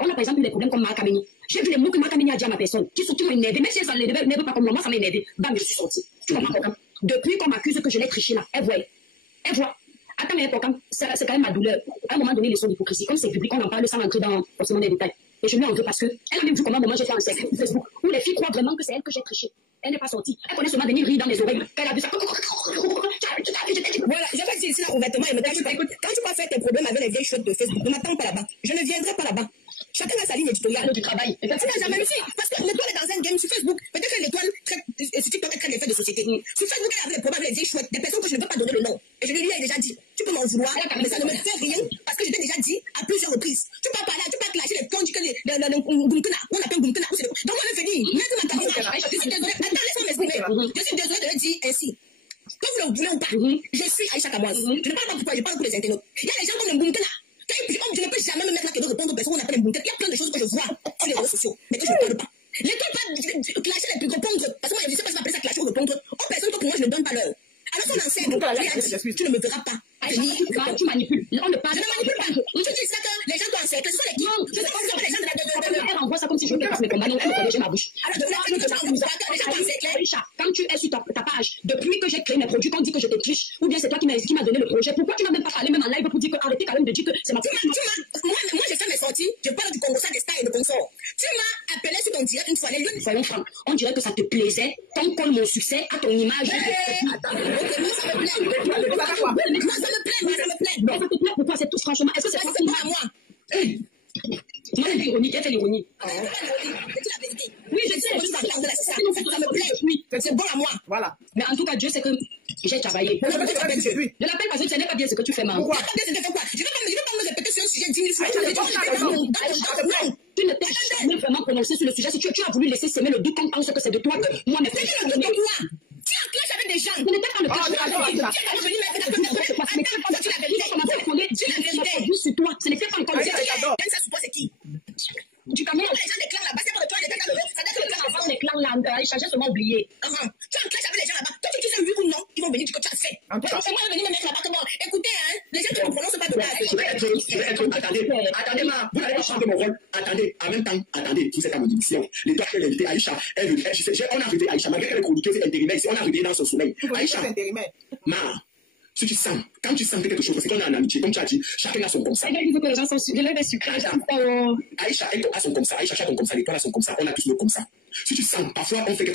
on a par exemple eu des problèmes comme Marc Ameni. J'ai vu les mots que Marc Ameni a dit à ma personne, qui m'ont énervé, même si ça ne l'énerve pas comme moi, ça m'a énervé. Bam, je suis sortie. Tu comprends? Depuis qu'on m'accuse que je l'ai triché là, elle voit. Elle voit. Attends, mais c'est quand même ma douleur. À un moment donné, les sons d'hypocrisie, comme c'est public, on en parle sans entrer dans forcément les détails. Et je lui en veux parce qu'elle a même vu comment moi j'ai fait un cercle sur Facebook où les filles croient vraiment que c'est elle que j'ai triché. Elle n'est pas sortie. Elle connaît seulement venir rire dans les oreilles. Elle a vu ça. Voilà, je vais dire ici là ouvertement et me dire, quand tu vas faire tes problèmes avec les vieilles chouettes de Facebook, ne m'attends pas là-bas. Je ne viendrai pas là-bas. Chacun a sa ligne éditoriale du travail. Tu n'as jamais réussi. Parce que l'étoile est dans un game sur Facebook. Peut-être que l'étoile traite les faits de société. Sur Facebook, elle avait des problèmes avec les vieilles chouettes, des personnes que je ne veux pas donner le nom. Et je lui ai déjà dit, tu peux m'en vouloir, mais ça ne me fait rien parce que je t'ai déjà dit à plusieurs reprises. Tu peux pas parler, tu peux clasher les tons, on appelle Gumkena. Donc on est venu. Je suis désolée. Attends, laisse-moi m'exprimer. Je suis désolée de le dire ainsi. Que vous le voulez ou pas, je suis Aïcha Kamoise. Je ne parle pas pourquoi, je parle pour les internautes. Il y a des gens comme le Gumkena. Je ne peux jamais me mettre là et répondre aux personnes qu'on appelle les Gumkena. Il y a plein de choses que je vois sur les réseaux sociaux, mais que je ne parle pas. L'étoile va clasher les plus répondre. Parce que moi, je ne sais pas si on appelle ça clasher ou répondre aux personnes que pour moi, je ne donne pas l'heure. Alors son enseigne, tu ne me verras pas. Tu manipules. On ne parle. Je ne manipule pas. Tu dis ça que les gens doivent encercler. Ce sont les qui. Je ne sais pas si les gens de la. Elle envoie ça comme si je ne fasse mes combats. Non, elle connaît ma bouche. Alors, les gens doivent encercler. Quand tu es sur ta page, depuis que j'ai créé mes produits, qu'on dit que je te triche, ou bien c'est toi qui m'as donné le projet, pourquoi tu n'as même pas parlé même en live pour dire que arrêtez quand même de dire que c'est ma produit. Moi, j'ai fait mes sorties. Je parle du Congo, ça des stars et de consorts. Tu m'as appelé sur ton direct une fois. Les lieux, soyons francs. On dirait que ça te plaisait. Tant qu'on mon succès à ton image. Attends. Ça me plaît. Ça me plaît. Non, ça te plaît pourquoi c'est tout franchement. Est-ce que c'est pas à moi? Moi, c'est l'ironie. Quelle est l'ironie? C'est la vérité. Oui, je sais. Ça me plaît. Oui, c'est bon à moi. Voilà. Mais en tout cas, Dieu sait que j'ai travaillé. Je l'appelle parce que ce n'est pas bien ce que tu fais, maman. Pourquoi? Je ne vais pas me répéter sur un sujet 10 000 fois. Tu ne t'es jamais vraiment prononcé sur le sujet. Si tu as voulu laisser s'aimer le doute, qu'on pense que c'est de toi que moi, mes frères. Tu as clash avec des gens. Ce n'était pas le cas. Sur toi. Ce n'était pas encore le cas. C'est qui? Du Cameroun, les gens des clans là-bas, c'est pas le toi, les clans là-bas. Ça veut dire que les clans les clans là, ils changeaient seulement oublié. Tu as un clash avec les gens là-bas. Toi, tu dis oui ou non, ils vont venir, tu que tu as fait. C'est moi venir me mettre là-bas que bon, écoutez, les gens qui ne prononcent pas de base. Attendez, ma, vous n'allez pas changer mon rôle. Attendez, en même temps, attendez, vous êtes à mon émission. L'étoile qu'elle a invité Aïcha, on a invité Aïcha, malgré qu'elle est chroniqueuse intérimaire ici, on a invité dans son sommeil. Aïcha, ma. Si tu sens, quand tu sens quelque chose, c'est qu'on est en amitié, comme tu as dit, chacun a son comme ça. Il faut que les gens sont je l'avais su. Aïcha, elle a son comme ça, Aïcha a son comme ça, l'étoile a son comme ça, on a tous nos comme ça. Si tu sens, parfois on fait des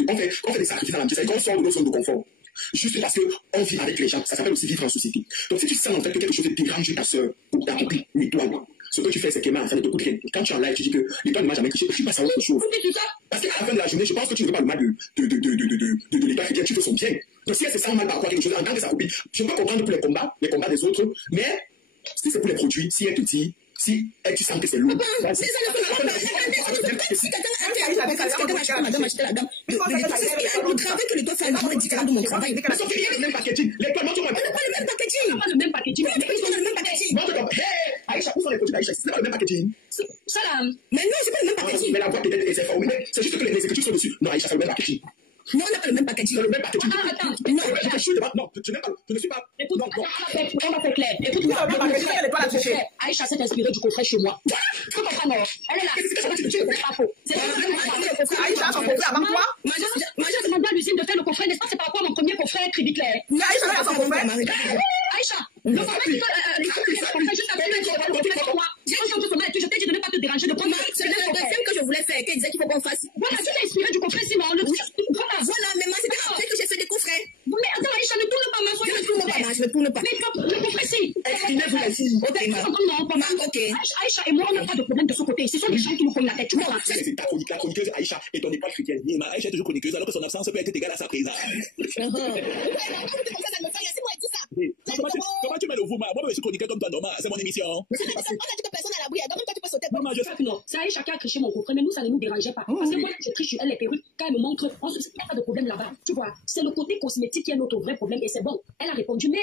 sacrifices dans l'amitié, c'est qu'on sort de nos zones de confort. Juste parce qu'on vit avec les gens, ça s'appelle aussi vivre en société. Donc si tu sens en fait que quelque chose te dérange ta soeur ou ta copine, l'étoile, ce que tu fais, c'est que ça ne te coûte rien. Quand tu es en live, tu dis que l'étoile ne m'a jamais touché, je passe à autre chose. Parce qu'à la fin de la journée, je pense que tu ne veux pas le mal de l'étoile qui vient, tu veux son bien. Donc si elle se sent mal par rapport à quelque chose, en tant que sa copine, je peux comprendre pour les combats des autres, mais si c'est pour les produits, si elle te dit, si elle tu sens que c'est lourd. Le travail que l'étoile fait est différent de mon travail. Mais sauf qu'il y a le même packaging. L'étoile, non, tu n'as pas le même packaging. On n'a pas le même packaging. Ils ont le même packaging. Aïcha, où sont les produits d'Aïcha? C'est pas le même packaging. Ça là. Mais non, c'est pas le même packaging. Mais la voix peut-être est informée. C'est juste que les exécutifs sont dessus. Non, Aïcha, c'est le même packaging. Non, on n'a pas le même packaging. Le même packaging. Attends. Non, je ne suis pas. Écoute, on va faire clair. Écoute, Aïcha s'est inspirée du coffret chez moi. Tu comprends, non? Elle est là. C'est pas faux. Aïcha, son coffret avant toi? Moi, j'ai demandé à l'usine de faire le coffret, n'est-ce pas? C'est par rapport à mon premier coffret Crédit Clair. Mais Aïcha a son coffret. Aïcha, le coffret, juste après moi. Je t'ai dit de ne pas te déranger de prendre. C'est le deuxième que je voulais faire, qui disait qu'il faut qu'on fasse. Voilà, tu t'es inspiré du coffret, sinon. Voilà, mais moi, c'était après que j'ai fait des coffrets. Mais attends, Aïcha, ne tourne pas ma voix. Je ne tourne pas. Mais le coffret, si. Non, pas mal. Ok. Aïcha et moi, on n'a pas de problème de ce côté. Ce sont des gens qui nous prennent la tête. Tu vois. C'est ta chroniqueuse Aïcha et ton époque chrétienne. Aïcha est toujours chroniqueuse alors que son absence peut être égale à sa présence. Comment tu mets le vous, moi, je suis chroniqueur comme toi, normal. C'est mon émission. On a dit que personne à l'abri. Donc, toi, tu peux sauter. Non, je sais que non. C'est Aïcha qui a triché mon coffret, mais nous, ça ne nous dérangeait pas. Parce que moi, je triche sur elle les perruques. Quand elle me montre, on se sait pas de problème là-bas. Tu vois, c'est le côté cosmétique qui est notre vrai problème et c'est bon. Elle a répondu, mais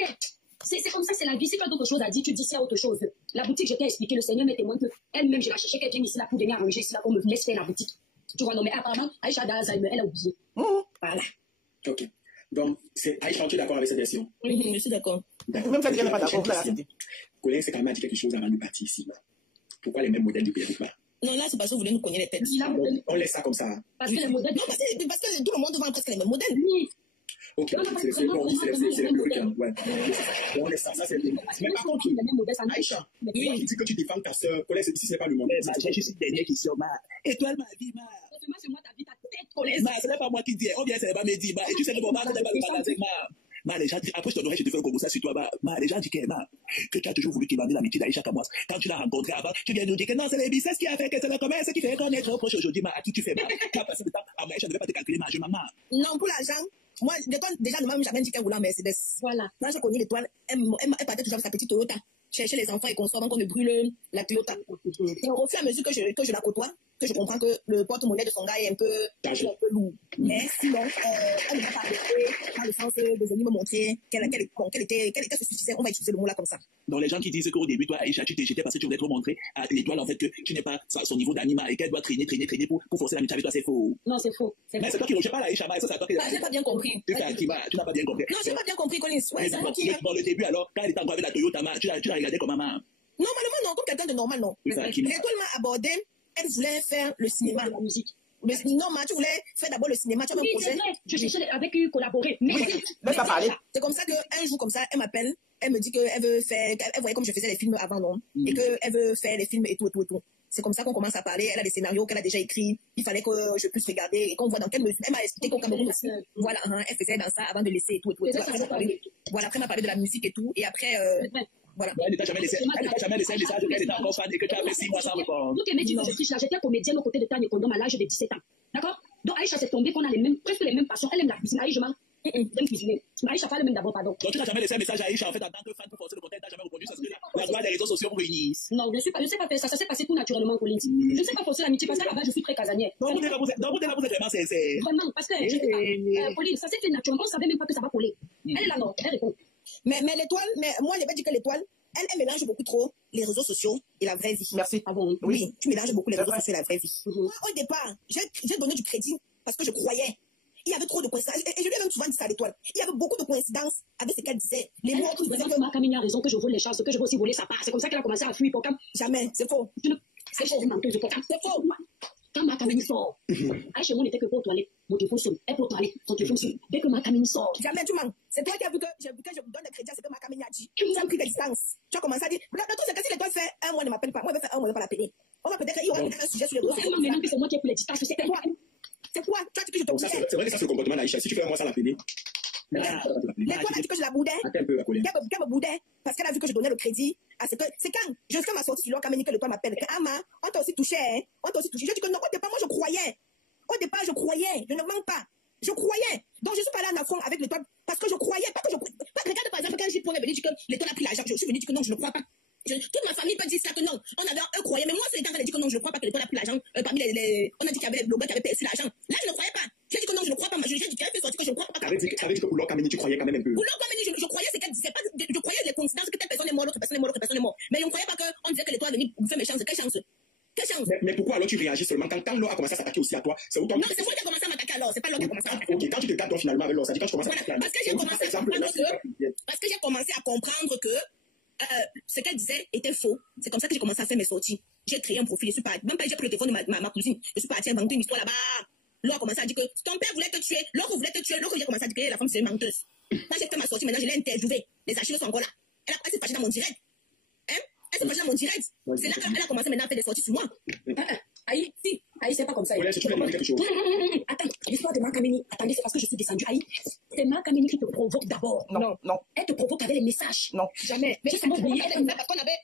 c'est comme ça, c'est la vie. Si tu as d'autres choses à dire, tu dis c'est autre chose. La boutique, je t'ai expliqué, le Seigneur m'est témoin que elle-même, je la cherchais qu'elle vienne ici là pour venir arranger ici là, on me laisse faire la boutique. Tu vois, non, mais apparemment, Aïcha d'Alzheimer, elle a oublié. Voilà. Ok. Donc, c'est Aïcha, tu es d'accord avec cette version? Oui, je suis d'accord. Même si elle n'est pas d'accord, Colin, c'est quand même dit quelque chose avant de partir ici. Pourquoi les mêmes modèles de perruques là? Non, là, c'est parce que vous voulez nous cogner les têtes. On laisse ça comme ça. Parce que les modèles... Non, parce que tout le monde vend presque les mêmes modèles. Oui. Ok, c'est les plus ouais. On laisse ça, c'est bien. Mais par contre, Aïcha, toi qui dis que tu défends ta soeur, si ce n'est pas le monde. Je suis dernière question, et toi, ma vie, C'est moi ta vie, ta tête, Colette. Ce n'est pas moi qui dis, ou bien c'est pas me dire, et tu sais que mon mari n'est pas le avec les gens, après je te donnerai, je te fais un concours sur toi, les gens disent que tu as toujours voulu demander l'amitié d'Aïcha Kamoas. Quand tu l'as rencontré avant, tu viens nous dire que non, c'est les business qui a fait que c'est le commerce qui fait qu'on est trop proche aujourd'hui, à qui tu fais mal. Tu as passé le temps, Aïcha ne veut pas te calculer, je maman. Non, pour l'argent, moi, déjà, ne m'a jamais dit qu'elle voulait en Mercedes. Voilà. Quand j'ai connu l'étoile, elle partait toujours avec sa petite Toyota, chercher les enfants et consommer qu'on ne brûle la Toyota. Et au fur et à mesure que je la côtoie, que je comprends que le porte-monnaie de son gars est un peu lourd. Mais sinon, elle ne m'a pas arrêté dans le sens de venir me montrer qu'elle était suffisante. On va utiliser le mot là comme ça. Donc les gens qui disent qu'au début, toi, Aïcha, tu t'es jeté parce que tu voulais trop montrer à l'étoile, en fait, que tu n'es pas son niveau d'anima et qu'elle doit traîner pour forcer l'amitié avec toi, c'est faux. Non, c'est faux. Mais c'est toi qui ne pas Aïcha, ça c'est toi qui... J'ai pas bien compris. Tu fais tu n'as pas bien compris. Non, j'ai pas bien compris, Collins. Ouais, c'est moi qui... Dans le début, alors, quand elle était encore avec la Toyota, tu l'as regardé comme maman. Normalement, non, comme quelqu'un de normal, non. L'étoile m'a abordé, elle voulait faire le cinéma. La musique. Non, mais tu voulais faire d'abord le cinéma, tu as un projet. Je cherchais avec eux collaborer. Mais laisse pas parler. C'est comme ça qu'un jour, comme ça, elle m'appelle, elle me dit qu'elle veut faire, elle voyait comme je faisais les films avant, non? Et qu'elle veut faire les films et tout. C'est comme ça qu'on commence à parler. Elle a des scénarios qu'elle a déjà écrits. Il fallait que je puisse regarder et qu'on voit dans quelle mesure. Elle m'a expliqué qu'au Cameroun aussi. Voilà, elle faisait dans ça avant de laisser et tout. Voilà, après, elle m'a parlé de la musique et tout. Et après, voilà. Elle n'a jamais laissé un message qu'elle était encore fan et que tu as fait 6 mois sans répondre. Donc, elle m'a dit, j'étais comédienne aux côtés de Tania Kondom à l'âge de 17 ans. D'accord? Donc, Aïcha s'est tombée qu'on a presque les mêmes passions. Elle aime la cuisine. Aïcha, j'aime cuisiner. Mais Aïcha, pas le même d'abord, pardon. Donc, tu n'as jamais laissé un message à Aïcha, en fait, en tant que fan pour forcer le contact, tu n'as jamais répondu, ça serait la loi des réseaux sociaux vous réunissent. Non, je ne sais pas faire ça. Ça s'est passé tout naturellement, Colline. Je ne sais pas forcer l'amitié parce qu'à la base, je suis très casanière. Donc, vous êtes vraiment sincère. Vraiment, parce que, Colline, ça s'est fait naturellement. On ne savait même pas que ça va coller. Elle est là, non. Elle répond. Mais l'étoile, moi, je vais dire que l'étoile, elle mélange beaucoup trop les réseaux sociaux et la vraie vie. Merci. Ah bon? Oui, tu mélanges beaucoup les réseaux sociaux et la vraie vie. Moi, au départ, j'ai donné du crédit parce que je croyais. Il y avait trop de coïncidences. Et je lui ai même souvent dit ça à l'étoile. Il y avait beaucoup de coïncidences avec ce qu'elle disait. Les mots qui disaient que Ma Camille a raison que je vole les chances, que je veux aussi voler sa part. C'est comme ça qu'elle a commencé à fuir. Jamais, c'est faux. C'est faux. C'est faux. Quand ma Camille sort, Aïcha, moi, n'était que pour toilette. Mon téléphone sonne. Elle pour toilette. Son téléphone sonne. Dès que ma Camille sort. Jamais, tu mens. C'est toi qui as vu que je donne des crédits à ce que ma Camille a dit. Tu as pris des distances. Tu as commencé à dire. Le truc, c'est que si l'étoile fait un mois, ne m'appelle pas. Moi, je vais faire un mois, ne vais pas l'appeler. On va peut-être qu'il y aura un sujet sur les réseaux. C'est maintenant que c'est moi qui ai pris les distances. C'est quoi? C'est quoi? Tu as dit que je te boudais. C'est vrai que ça, c'est le comportement d'Aïcha. Si tu fais un mois sans l'appeler. L'étoile a dit que je la boudais. Attends un peu, Colline. Qu'elle me boudait parce qu'elle a vu que je donnais le crédit à ce que. C'est quand je fais ma sortie sur l'or, Kameni, que l'étoile m'appelle. Ama, on t'a aussi touché, hein? On t'a aussi touché. Je dis que non, au départ, moi, je croyais. Au départ, je croyais. Je ne mens pas. Je croyais. Donc, je suis pas allée en affront avec l'étoile parce que je croyais. Pas que je croyais. Regarde, par exemple, quand j'ai venu dire que l'étoile a pris l'argent, je suis venu dire que non, je ne crois pas. Toute ma famille peut dire ça que non. On avait un croyait. Mais moi, c'est l'état qui a dit que non, je ne crois pas que l'étoile a pris l'argent. Parmi on a dit qu'il y avait les blogueurs qui avaient perçu l'argent. Là, je ne croyais pas. J'ai dit que non, je ne crois pas. J'ai dit qu'elle fait sortir que je ne crois pas. Ça veut dire que pour l'or Kameni, tu croyais quand même un peu. Pour l'or Kameni, je croyais ce qu'elle disait. Je croyais les coïncidences que telle personne est morte, l'autre personne est morte, l'autre personne est morte. Mais je ne croyais pas qu'on disait que l'étoile est venue vous faire mes chances. Quelle chance? Quelle chance? Mais pourquoi alors tu réagis seulement quand l'or a commencé à s'attaquer aussi à toi? C'est où toi? Non, c'est moi qui ai commencé à m'attaquer alors. C'est pas l'or qui a commencé à m'attaquer. Ok, quand tu te calmes finalement avec l'or, ça dit quand tu commences à m'attaquer. Parce que j'ai commencé à comprendre que ce qu'elle disait était faux. C'est comme ça que j'ai commencé à faire mes sorties. J'ai créé un profil. Même pas j'ai pris le téléphone de ma cousine. Je suis partie inventer une histoire là-bas. L'autre a commencé à dire que ton père voulait te tuer. L'autre voulait te tuer. L'autre j'ai commencé à dire que la femme c'est une menteuse. Là j'ai fait ma sortie. Maintenant je l'ai interviewée. Les archives sont encore là. Elle s'est fâchée dans mon direct. Elle s'est fâchée dans mon direct. C'est là qu'elle a commencé maintenant à faire des sorties sur moi. Aïe, si. Aïe, c'est pas comme ça. Attends, l'histoire de Makameni. Attendez, c'est parce que je suis descendue. Aïe, c'est Makameni qui te provoque d'abord. Non. Elle te provoque avec les messages. Non. Jamais. Mais c'est parce qu'on avait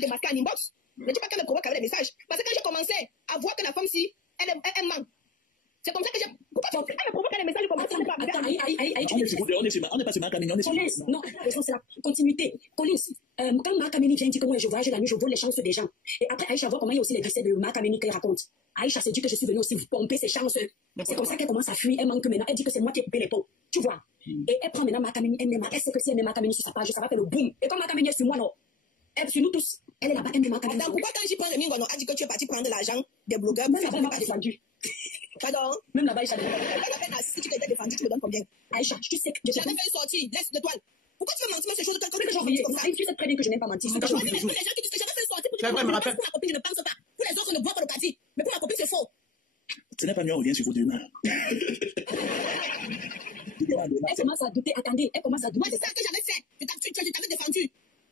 démasqué en inbox. Ne dis pas qu'elle me provoque avec les messages. Parce que quand j'ai commencé à voir que la femme, si, elle ment. C'est comme ça que j'ai. Pourquoi elle me provoque avec les messages? On n'est pas sur Makameni, on est sur. Non, la raison, c'est la continuité. Collins, quand Makameni vient dire que moi je voyage la nuit, je vole les chances des gens. Et après, Aïcha voit comment il y a aussi les décès de Makameni qu'elle raconte. Aïcha se dit que je suis venue aussi vous pomper ses chances. C'est comme ça qu'elle commence à fuir. Elle manque maintenant. Elle dit que c'est moi qui ai coupé les pots. Tu vois? Et elle prend maintenant Makameni. Elle sait que si elle met Makameni sur sa page, ça va faire le boom. Et quand Makameni est sur moi, non. Elle sur nous tous. Elle est là-bas, elle met Makameni. Attends, pourquoi quand j'y prends le Mingono, a dit que tu es parti prendre l'argent des blogueurs? Même là-bas, elle m'a défendu. Pardon? Même là-bas, Aïcha. Si tu t'étais défendu, tu me donnes combien? Aïcha, tu sais que j'en ai fait une sortie. Laisse l'étoile. Pourquoi tu veux mentir ces choses quand tu sais très bien que je n'aime pas mentir. Les gens qui disent que j'avais fait une sortie pour dire que je ne pense pas. Pour les autres, ne Ce n'est pas mieux, on revient sur vos deux mains. Elle commence à douter. Attendez, elle commence à douter. Moi, c'est ça que j'avais fait. Je t'avais défendu.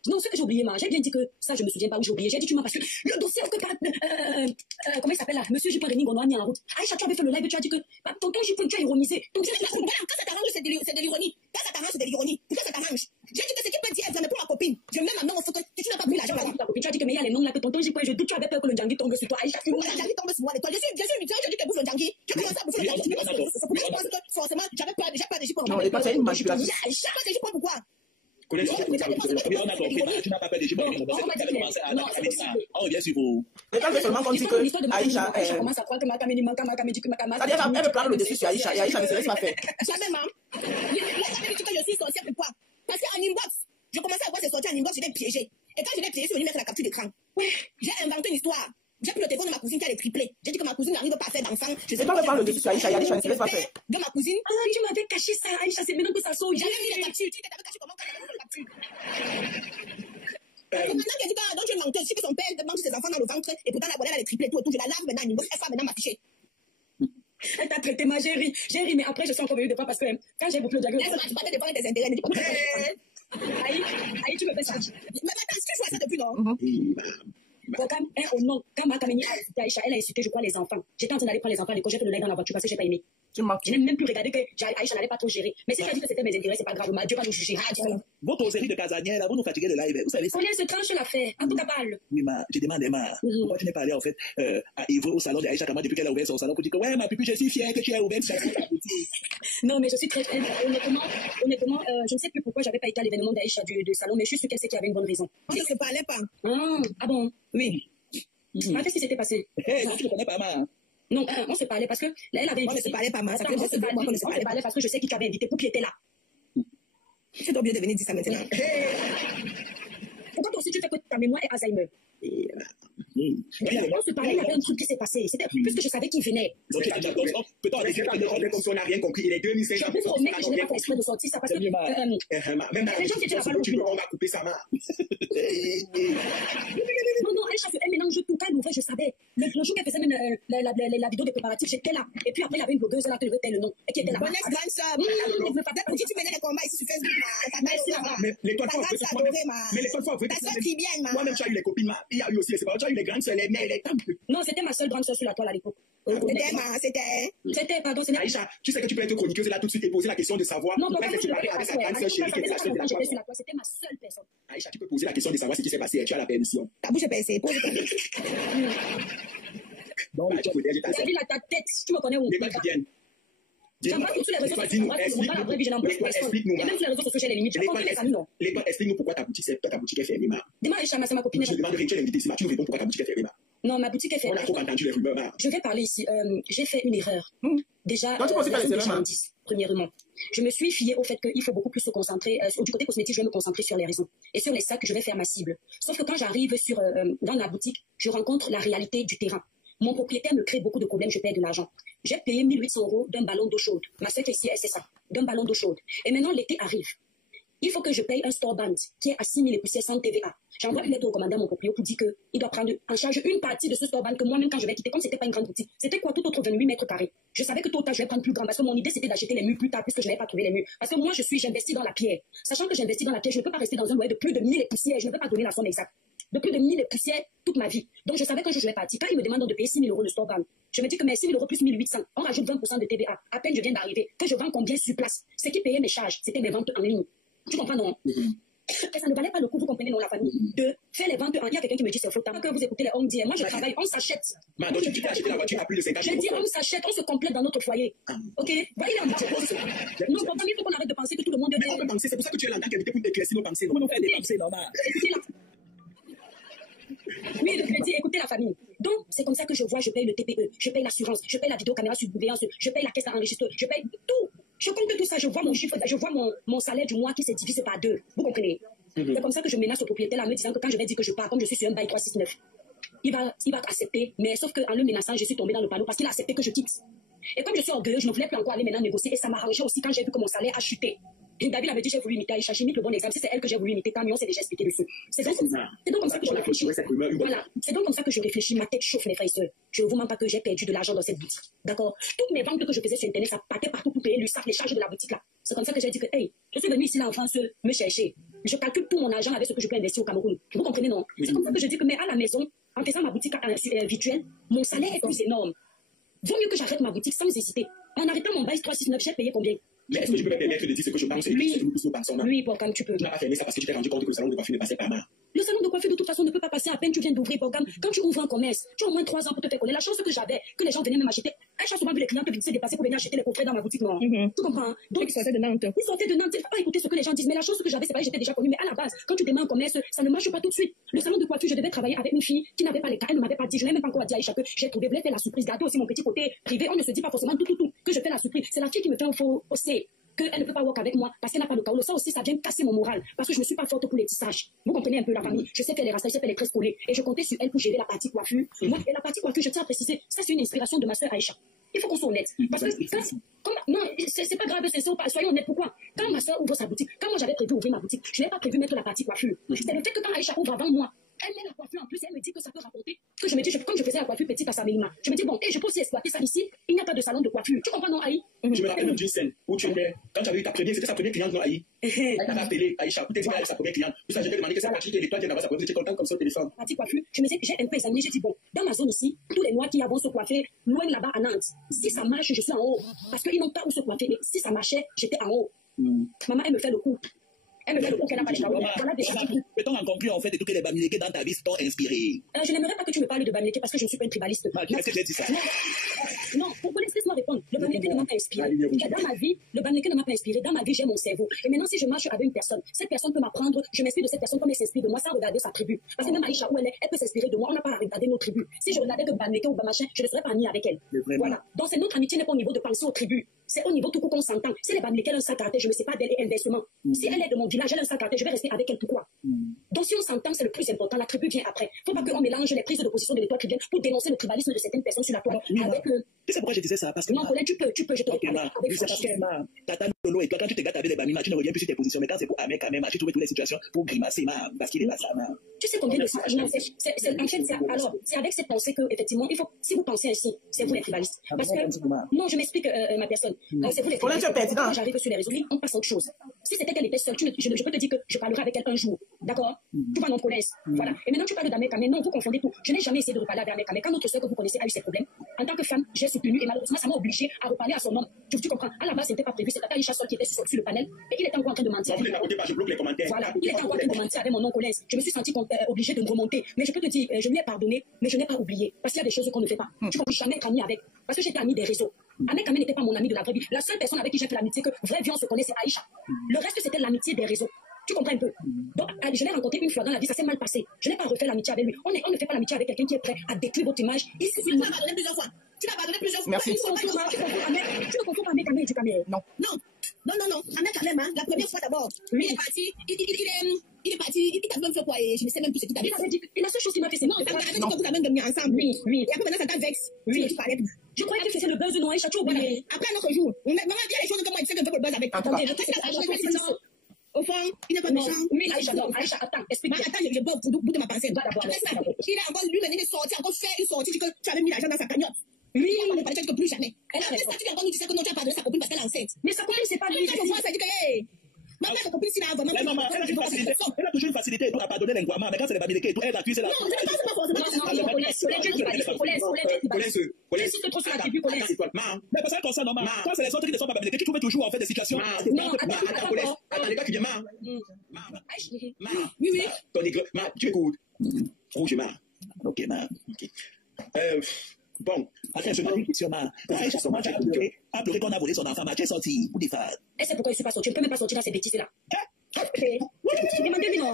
Non, ce que j'ai oublié, j'ai bien dit que ça, je me souviens pas où j'ai oublié. J'ai dit tu m'as parce que le dossier que comment il s'appelle là, Monsieur Jupon Rening, on a mis en route. Aïcha, tu avais fait le live, tu as dit que tonton Jupon, tu as ironisé. Donc, quand ça t'arrange, c'est de l'ironie. Quand ça t'arrange, c'est de l'ironie. Pourquoi ça t'arrange? J'ai dit que ce qu'il peut dire, mais pour ma copine. Je mets ma main au feu que tu n'as pas pris l'argent là. Ta copine, tu as dit que mais il y a les noms là que tonton Jupon, je doute, tu avais peur que le Djangui tombe sur toi. Aïcha, le Djangui tombe sur moi, l'étoile. Je suis mutuelle, je dis que bouffe le Djangui. Tu commences à bouffer le Djangui. C'est pourquoi je pense que forcément, j'avais peur de Jupon. Non, l'étoile, c'est une manipulation. Aïcha, c'est Jupon pourquoi? On a compris, tu n'as pas peur de Jupon. On revient sur vos. L'étoile fait seulement comme si que Aïcha. Aïcha commence à croire que Makameni, c'est-à-dire qu'elle veut prendre le dessus sur Aïcha et Aïcha ne se laisse pas faire. Jamais, maman. J'avais dit que je suis sorcière, pourquoi? Parce qu'en inbox, je commençais à voir ces sorties en inbox, je l'ai piégé. Et quand je l'ai piégé, je suis venue mettre la capture d'écran. J'ai inventé une histoire. J'ai pris le téléphone de ma cousine qui a les triplés. J'ai dit que ma cousine n'arrive pas à faire d'enfant. Je sais pas prendre le dessus sur Aïcha et Aïcha ne se laisse pas faire. De ma cousine. Ah, tu m'avais caché ça, Aïcha, c'est maintenant que ça sort. J'avais mis les captures. Tu t'avais caché comment quand j'avais mis les captures. Maintenant qu'elle dit que donc je mentais, si que son père mange ses enfants dans le ventre et pourtant la voilà les triplés tout et tout, je la lave maintenant en inbox, elle va maintenant m'afficher. Elle t'a traité ma j'ai ri, mais après je suis encore venue de fois parce que quand j'ai bouffé le diagnostic. Elle se marche pas de défendre tes intérêts, mais Aïe, tu me fais ça. Mais attends, tu vois ça depuis non? Donc, quand Makameni a insulté Aïcha, elle a insulté, je crois, les enfants. J'étais en train d'aller prendre les enfants à l'école, j'ai fait le live dans la voiture parce que j'ai pas aimé. Je n'ai même plus regardé que Aïcha n'allait pas trop gérer. Mais si tu as dit que c'était mes intérêts, c'est pas grave, Dieu va nous juger. Votre série de casaniers, là, vous nous fatiguez le live. Vous savez ça? Combien se tranche l'affaire? En tout cas, parle. Oui, je demande, Emma, pourquoi tu n'es pas allé, en fait, à Ivo, au salon d'Aïcha Kama depuis qu'elle a ouvert son salon pour dire que, ouais, ma pupille, je suis fière que tu aies ouvert ta boutique. Non, mais je suis très, honnêtement, je ne sais plus pourquoi j'avais pas été à l'événement d'Aïcha du salon, mais je suis sûre qu'elle sait qu'il y avait une bonne raison. On ne se parlait pas. Ah bon? Oui. Qu'est-ce qui s'était passé? Non, tu ne connais pas, ma. Non, on se parlait parce que elle avait invité. On ne se parlait pas, ma. On se parlait parce que je sais qui t'avait invité, pour qui était là. C'est trop bien de venir dire ça maintenant. Pourquoi toi aussi tu fais que ta mémoire est Alzheimer? On se parlait, il y avait un truc qui s'est passé. C'était plus que je savais qu'il venait. Donc, peut-être comme si on n'a rien compris. Il est 2500. Je peux promettre que je n'ai pas fait exprès de sortir ça parce que. Même dans les gens qui étaient là-bas, on va couper sa main. Non, elle mélange tout. Quand elle ouvrait, je savais. Le jour qu'elle faisait même la vidéo des préparatifs, j'étais là. Et puis après, il y avait une blogueuse là qui devait le nom. Et qui était là. Bonne grande sœur. Si tu menais les combats ici sur Facebook, mais l'étoile ta grande sœur, ta sœur qui vient, ma. Moi-même, tu as eu les copines, il y a eu aussi, c'est pas, tu as eu les grandes sœurs, les mères, les tantes. Non, c'était ma seule grande sœur sur la toile à l'époque. C'était, pardon, c'est Aïcha, tu sais que tu peux être chroniqueuse là tout de suite et poser la question de savoir. Non, avec sa grande sœur chérie qui était la seule de la toile. C'était ma seule personne. Aïcha, tu peux poser la question de savoir ce qui s'est passé et tu as la permission. Ta bouche est pincée. Non, là, tu peux dire, j'ai dit ta tête, tu me connais où? Les gens qui viennent. J'en parle sur les réseaux sociaux. Explique-nous. Et même sur les réseaux sociaux, j'ai les limites. Explique-nous pourquoi ta boutique est fermée, ma. Dis-moi, Aïcha, c'est ma copine. Je demande de tu es invité ici, tu nous réponds pourquoi ta boutique est fermée, ma. Non, ma boutique est fermée. On a trop entendu les rumeurs, ma. Je vais parler ici. J'ai fait une erreur. Déjà, premièrement, je me suis fiée au fait qu'il faut beaucoup plus se concentrer. Du côté cosmétique, je vais me concentrer sur les raisons. Et sur les sacs, je vais faire ma cible. Sauf que quand j'arrive dans la boutique, je rencontre la réalité du terrain. Mon propriétaire me crée beaucoup de problèmes, je paie de l'argent. J'ai payé 1800 € d'un ballon d'eau chaude. Ma sœur ici, elle sait ça, d'un ballon d'eau chaude. Et maintenant, l'été arrive. Il faut que je paye un store band qui est à 6 000 et poussières sans TVA. J'envoie une lettre au commandant à mon propriétaire pour dire qu'il doit prendre en charge une partie de ce store band que moi-même, quand je vais quitter, comme c'était pas une grande boutique, c'était quoi tout autre 28 mètres carrés. Je savais que tôt ou tard, je vais prendre plus grand parce que mon idée, c'était d'acheter les murs plus tard puisque je n'avais pas trouvé les murs. Parce que moi, j'investis dans la pierre. Sachant que j'investis dans la pierre, je ne peux pas rester dans un loyer de plus de 1000 et poussières. Je ne peux pas donner la somme exacte. De plus de 1000 et poussières toute ma vie. Donc, je savais que je vais partir. Quand il me demande de payer 6 000 € le store band, je me dis que mes 6 000 € plus 1800, on rajoute 20% de TVA. À peine je viens d'arriver, que je vends combien sur place. Ce qui payait mes charges, c'était mes ventes en ligne. Tu comprends, non? Et ça ne valait pas le coup, vous comprenez, non, la famille, de faire les ventes en ligne. Il y a quelqu'un qui me dit, c'est faux. Tant que vous écoutez les hommes dire, moi je travaille, on s'achète. Donc tu peux acheter la voiture à plus de 50 000 €. Je dis, on s'achète, on se complète dans notre foyer. Ok? Voyez, on non, pourtant, il faut qu'on arrête de penser que tout le monde est bien. C'est pour ça que tu es là en tant qu'invité pour éclaircir nos pensées. Comment nous faire des pensées normales? Oui, le crédit, écoutez la famille. Donc, c'est comme ça que je vois, je paye le TPE, je paye l'assurance, je paye la vidéocaméra surveillance, je paye la caisse d'enregistreur, je paye tout. Je compte tout ça, je vois mon chiffre, je vois mon salaire du mois qui s'est divisé par 2. Vous comprenez? C'est comme ça que je menace le propriétaire en me disant que quand je vais dire que je pars, comme je suis sur un bail 369, il va accepter. Mais sauf qu'en le menaçant, je suis tombée dans le panneau parce qu'il a accepté que je quitte. Et comme je suis orgueilleuse, je ne voulais plus encore aller maintenant négocier. Et ça m'a arrangé aussi quand j'ai vu que mon salaire a chuté. David avait dit j'ai voulu imiter Aïcha, j'imite le bon exemple. Si c'est elle que j'ai voulu imiter, tant mieux, on s'est déjà expliqué dessus. C'est donc comme ça que je réfléchis. Voilà, c'est donc comme ça que je réfléchis. Ma tête chauffe, les frères et sœurs. Je ne vous mens pas que j'ai perdu de l'argent dans cette boutique. D'accord? Toutes mes ventes que je faisais sur Internet, ça partait partout pour payer l'USAF, les charges de la boutique là. C'est comme ça que j'ai dit que, hey, je suis venu ici là en France me chercher. Je calcule tout mon argent avec ce que je peux investir au Cameroun. Vous comprenez, non? C'est comme ça que je dis que, mais à la maison, en faisant ma boutique virtuelle, mon salaire est plus énorme. Vaut mieux que j'arrête ma boutique sans hésiter. En arrêtant mon bail 369, j'ai payé combien? Mais est-ce que je peux me permettre de dire ce que je pense et ce que nous tous nous pensons là? Oui, Borgam, tu peux. Tu n'as pas fermé ça parce que tu t'es rendu compte que le salon de coiffure ne passait pas mal. Le salon de coiffure, de toute façon, ne peut pas passer à peine tu viens d'ouvrir, Borgam. Quand tu ouvres un commerce, tu as au moins 3 ans pour te faire connaître. La chance que j'avais, que les gens venaient même acheter. Aïcha, souvent vu les clients que se dépasser pour venir acheter les coffrets dans ma boutique, non? Tu comprends? Donc, ils sortaient de Nantes. Ils sortaient de Nantes. Il ne faut pas écouter ce que les gens disent. Mais la chose que j'avais, c'est pas que j'étais déjà connue. Mais à la base, quand tu démarres un commerce, ça ne marche pas tout de suite. Le salon de coiffure, je devais travailler avec une fille qui n'avait pas les cas. Elle ne m'avait pas dit. Je n'ai même pas encore dit à Aïcha que j'ai trouvé, voulais faire la surprise. Gardez aussi mon petit côté privé. On ne se dit pas forcément tout, que je fais la surprise. C'est la fille qui me fait un faux procès. Qu'elle ne peut pas work avec moi parce qu'elle n'a pas de carreau. Ça aussi, ça vient casser mon moral parce que je ne suis pas forte pour les tissages. Vous comprenez un peu la famille. Je sais faire les rassages, je sais faire les tresses collées. Et je comptais sur elle pour gérer la partie coiffure. Moi, et la partie coiffure, je tiens à préciser, ça c'est une inspiration de ma sœur Aïcha. Il faut qu'on soit honnête. Parce que, non, c'est pas grave, soyons honnêtes. Pourquoi? Quand ma sœur ouvre sa boutique, quand moi j'avais prévu ouvrir ma boutique, je n'avais pas prévu mettre la partie coiffure. C'est le fait que quand Aïcha ouvre avant moi, elle met la coiffure en plus et elle me dit que ça peut rapporter. Que je me dis, comme je faisais la coiffure petite à Saménima, je me dis, bon, et je peux aussi exploiter ça ici. Il n'y a pas de salon de coiffure. Tu comprends, non, Aïe? Je me rappelle d'une scène où tu étais, quand tu avais eu ta première, c'était sa première cliente, non, Aïe? Elle t'a appelé, Aïcha, pour te dire qu'elle est sa première cliente. Puis ça, je t'ai demandé que ça partie et toi, tu n'avais pas sa première, tu étais content comme ça au téléphone. Partie coiffure, j'ai un peu examiné, j'ai dit, bon, dans ma zone ici, tous les noirs qui vont se coiffer, loin là-bas à Nantes, si ça marche, je suis en haut. Parce qu'ils n'ont pas où se coiffer, mais si ça marchait, j'étais en haut. Maman, elle me fait le coup. Elle me fait le coup qu'elle n'a pas de carreau. Peut-on en conclure en fait de tout que les Bamileke dans ta vie t'ont inspiré? Je n'aimerais pas que tu me parles de Bamileke parce que je ne suis pas une tribaliste. Est-ce que j'ai dit ça? Non, pour laisse-moi répondre. Le Bamileke ne m'a pas inspiré. Dans ma vie, le Bamileke ne m'a pas inspiré. Dans ma vie, j'ai mon cerveau. Et maintenant, si je marche avec une personne, cette personne peut m'apprendre, je m'inspire de cette personne comme elle s'inspire de moi sans regarder sa tribu. Parce que même Aïcha, où elle peut s'inspirer de moi. On n'a pas à regarder nos tribus. Si je regardais que Bamileke ou Bamachin, je ne serais pas amie avec elle. Voilà. Donc, notre amitié n'est pas au niveau de penser aux tribus. C'est au niveau tout coup qu'on s'entend. Si les Bamileke ont un sale caractère, je ne me sais pas d'elle et inversement. Si elle est de mon village, elle a un sale caractère, je vais rester avec elle. Pourquoi? Donc, si on s'entend, c'est le plus important. La tribu vient après. Il ne faut pas qu'on mélange les prises de position de l'étoile qui viennent pour dénoncer le tribalisme de certaines personnes sur la toile. Avec le. Tu sais pourquoi je disais ça? Parce que. Non, Colin, tu peux, je te reprends. Tata Lolo et toi, quand tu te gâtes avec les Bamima, tu ne reviens plus sur tes positions. Mais quand c'est pour Ahmed, quand même, tu trouves toutes les situations pour grimacer, parce qu'il est pas ça, Tu sais combien de fois. Non, alors, c'est avec cette pensée que, effectivement, il faut. Si vous pensez ainsi, c'est vous les tribalistes. Parce que. Non, je m'explique, ma personne. C'est vous les tribalistes. Quand j'arrive sur les réseaux, on passe à autre chose. Si c'était qu'elle était seule, je peux te dire que je parlerai avec elle un jour. D'accord? Tout va non connaisse. Voilà. Et maintenant, tu parles d'Ahmed Kamé. Non, vous confondez tout. Je n'ai jamais essayé de reparler avec Ahmed Kamé. Quand notre soeur que vous connaissez a eu ses problèmes, en tant que femme, j'ai soutenu et malheureusement, ça m'a obligé à reparler à son homme. Tu comprends? À la base, ce n'était pas prévu. C'était Aïcha seule qui était sur le panel. Et il était encore en train de mentir. Je bloque les commentaires. Voilà. Il était encore en train de mentir avec mon nom Colin. Je me suis sentie obligée de me remonter. Mais je peux te dire, je lui ai pardonné, mais je n'ai pas oublié. Parce qu'il y a des choses qu'on ne fait pas. Tu comprends? Jamais être ami avec. Parce que j'étais amie des réseaux. Ahmed Kamé n'était pas mon ami de la vraie vie. La seule personne avec qui j'ai fait l'amitié, que vraie vie on se connaît, c'est Aïcha. Le reste, c'était l'amitié des réseaux. Tu comprends un peu? Donc, je l'ai rencontré une fois dans la vie, ça s'est mal passé. Je n'ai pas refait l'amitié avec lui. On ne fait pas l'amitié avec quelqu'un qui est prêt à détruire votre image. Ici, tu m'as pardonné plusieurs fois. Tu m'as pardonné plusieurs fois. Merci. Tu ne confonds pas Ahmed Kamé et du Kamé. Non. Ahmed Kamé, la première fois d'abord. Oui. Il est parti, il est parti, il t'a même fait quoi et je ne sais même plus ce qu'il t'a dit. Et la seule chose qu'il m'a fait, c'est non. Il avait dit que vous avez même mis ensemble. Oui. Et après, maintenant, ça t'a vexe. Oui. Tu parlais plus. Je croyais que c'était le buzz de Noël, tu as oublié. Après un autre jour, maman dit les choses que moi, tu sais que je veux le buzz avec. Attendez, au fond, il n'est pas méchant. Oui, Aïcha, attends, explique-moi. Attends, je bois au bout de ma pensée. Va d'abord. Il a encore lui-même sorti, encore fait une sortie, que tu avais mis l'argent dans sa cagnotte. Oui. On ne parlait que plus jamais. Elle a fait ça, tu viens encore nous dire que non, tu as pardonné sa copine parce qu'elle est enceinte. Mais sa copine, c'est pas lui. Ça dit que, hey, ma mère, sa copine, s'il a vraiment. Elle a toujours une facilité et tout à pardonner l'enguama, mais quand c'est les Bamileke et tout, elle accuse la. Non, je ne pense pas forcément. Mais parce que comme ça, non, quand c'est les autres qui ne sont pas Bamileke, tu trouves toujours en fait des situations. Attends, les gars qui viennent, Oui. Tu écoutes. Rouge, Ok, bon, attends, je me pose une question, Aïcha, comment tu as pleuré qu'on a volé son enfant, tu es sorti ou des femmes? Et c'est pourquoi je ne suis pas sortie. Je ne peux même pas sortir dans ces bêtises-là. Demandez-lui, non.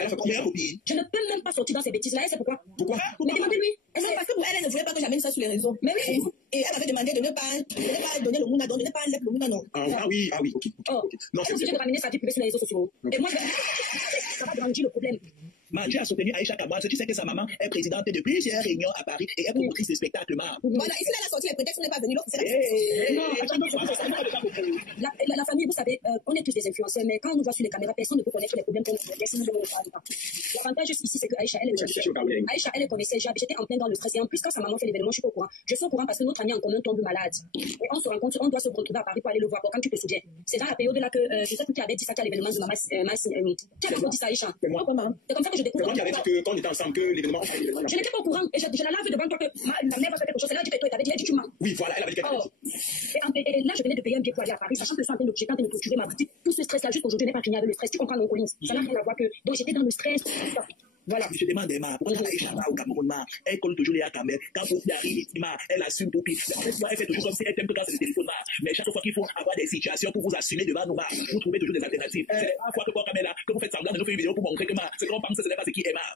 Je ne peux même pas sortir dans ces bêtises-là. Et c'est pourquoi? Mais demandez-lui. C'est parce que pour elle ne voulait pas que j'amène ça sur les réseaux. Mais oui. Et elle avait demandé de ne pas donner le mouna, donc de ne pas enlever le mouna, non. Ah oui, ok. Non, c'est obligé de ramener sa vie privée sur les réseaux sociaux. Et moi, ça va grandir le problème. Tu as soutenu Aïcha Kamoise, tu sais que sa maman est présidente de plusieurs réunions à Paris et est promotrice de spectacles, Voilà, ici, elle a sorti les prétextes, on n'est pas venu, l'autre, c'est la famille, vous savez, on est tous des influenceurs, mais quand on nous voit sur les caméras, personne ne peut connaître les problèmes qu'on a. Sinon, nous ne parlons pas. L'avantage ici, c'est que Aïcha, elle connaissait, j'étais en plein dans le stress. Et en plus, quand sa maman fait l'événement, je suis pas au courant. Je suis au courant parce que notre ami en commun tombe malade. Et on se rend compte, on doit se retrouver à Paris pour aller le voir. Quand tu te souviens, c'est dans la période là que c'est ça qui avait dit ça à l'événement de maman. Qui avait dit ça, Aïcha? C'est moi. C'est comme ça que je découvre. C'est moi qui avais dit que quand on était ensemble, que l'événement. Je n'étais pas au courant. Et je la lave devant toi que ma mère va faire quelque chose. Elle a dit que toi, t'avais dit, tu mens. Oui, voilà, elle avait dit qu'elle avait dit. Et là, je venais de payer un billet pour aller à Paris, sachant que j'étais en train de clôturer ma boutique. Tout ce stress-là, juste aujourd'hui, n'est pas fini avec le stress. Tu comprends, mon Collins? Ça n'a rien à voir que. Donc, j'étais dans le stress. Voilà. Je te demande, pourquoi Aïcha va au Cameroun, elle colle toujours les caméras. Quand vous arrivez, elle assume pour pire. Elle fait toujours comme si elle t'aime que quand c'est le téléphone. Mais chaque fois qu'il faut avoir des situations pour vous assumer devant nous, vous trouvez toujours des alternatives. C'est la fois que quand même là, que vous faites semblant de nous faire une vidéo pour montrer que ce que l'on pense, ce n'est pas ce qui est mal.